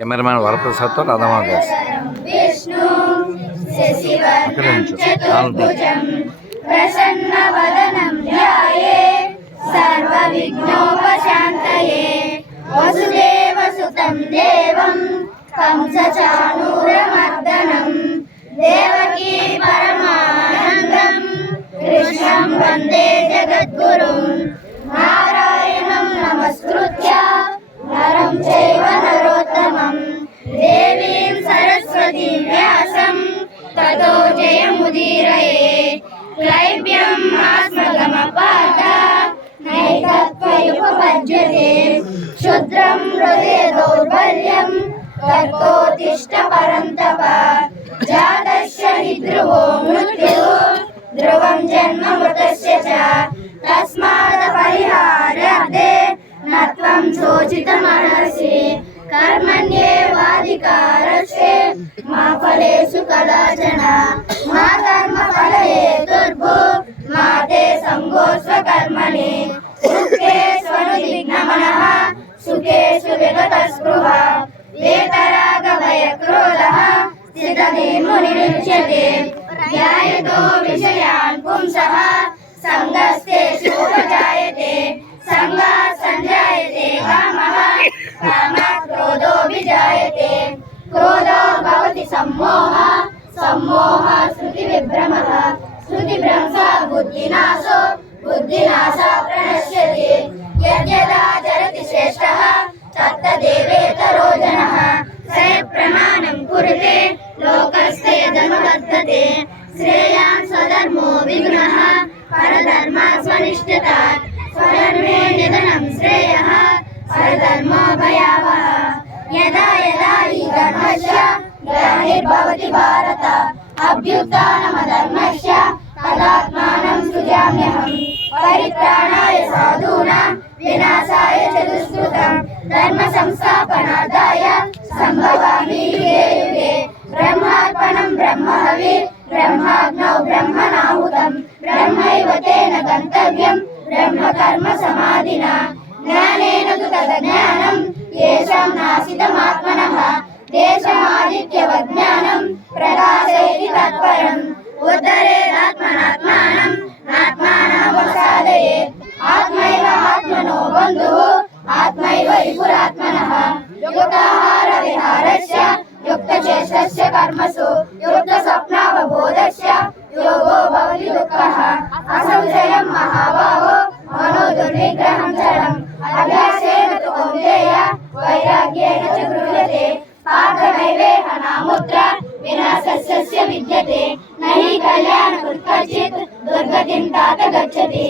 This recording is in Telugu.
కెమెరామ్యాన్ వరప్రసాద్తో రాధమా. శశివర్ణచతుర్భుజం ప్రసన్నవదనం ధ్యాయే సర్వవిఘ్నోపశాంతయే. వసుదేవసుతం దేవం కంసచాణూరమర్దనం క్లైబ్యం ఆత్మగమపాద నైతత్వయుపపద్యతే శుద్రం హృదయ దౌర్బల్యం తత్తోతిష్ట పరంతప జాతస్య హి ధ్రువో మృత్యు ధ్రువం జన్మ మృతస్య చ తస్మాద పరిహారార్థే నత్వం శోచిత మనసి కర్మణ్యేవాధికారస్య మా ఫలేషు కదాచన మా కర్మ ఫలహేతుర్భు जगतस्पृह वेतरागभय क्रोधः स्थितधीर्मुनिरिच्यते ज्ञायतो विषयान् पुंसः, सङ्गस्ते सञ्जायते कामः कामात् क्रोधो भवति श्रुतिविभ्रमः। श्रुतिभ्रंसा बुद्धिनाशो, बुद्धिनाशा प्रणश्यति। यद्यदा चरति श्रेष्ठ यदनुबद्धते श्रेयां स्वधर्मो विगुणः परधर्मा स्वनिष्ठतात्। स्वधर्मे निधनं श्रेयः, परधर्मो भयावः। यदा यदा हि धर्मस्य ग्लानिर्भवति भारत, अभ्युत्थानमधर्मस्य तदात्मानं सृजाम्यहम्। परित्राणाय साधूनां विनाशाय च दुष्कृतं धर्मसंस्थापनादाय सम्भवामि మహదిన జ్ఞానేనతు తదజ్ఞానం. ఏషాం నాసితమాత్మనః దేశమాదిత్యవజ్ఞానం. ప్రకాశయతి తత్పరం. ఉద్ధరేదాత్మనాత్మానం ఆత్మానమవసాదయే ఆత్మైవ ఆత్మనో బంధువు. ఆత్మైవ రిపురాత్మనః యుక్తాహార విహారస్య. యుక్తచేష్టస్య కర్మసు. पार्थनैवेह नामुत्र विनाशस्य विद्यते न हि कल्याणकृत् कचित् दुर्गतिं तात गच्छति